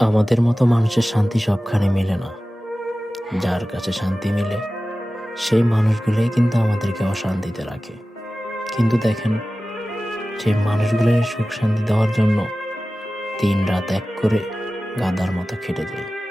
আমাদের মতো মানুষের শান্তি সবখানে মেলে না। যার কাছে শান্তি মিলে সেই মানুষগুলোই কিন্তু আমাদেরকে অশান্তিতে রাখে। কিন্তু দেখেন, সেই মানুষগুলোর সুখ শান্তি দেওয়ার জন্য দিন রাত এক করে গাধার মতো খেটে যায়।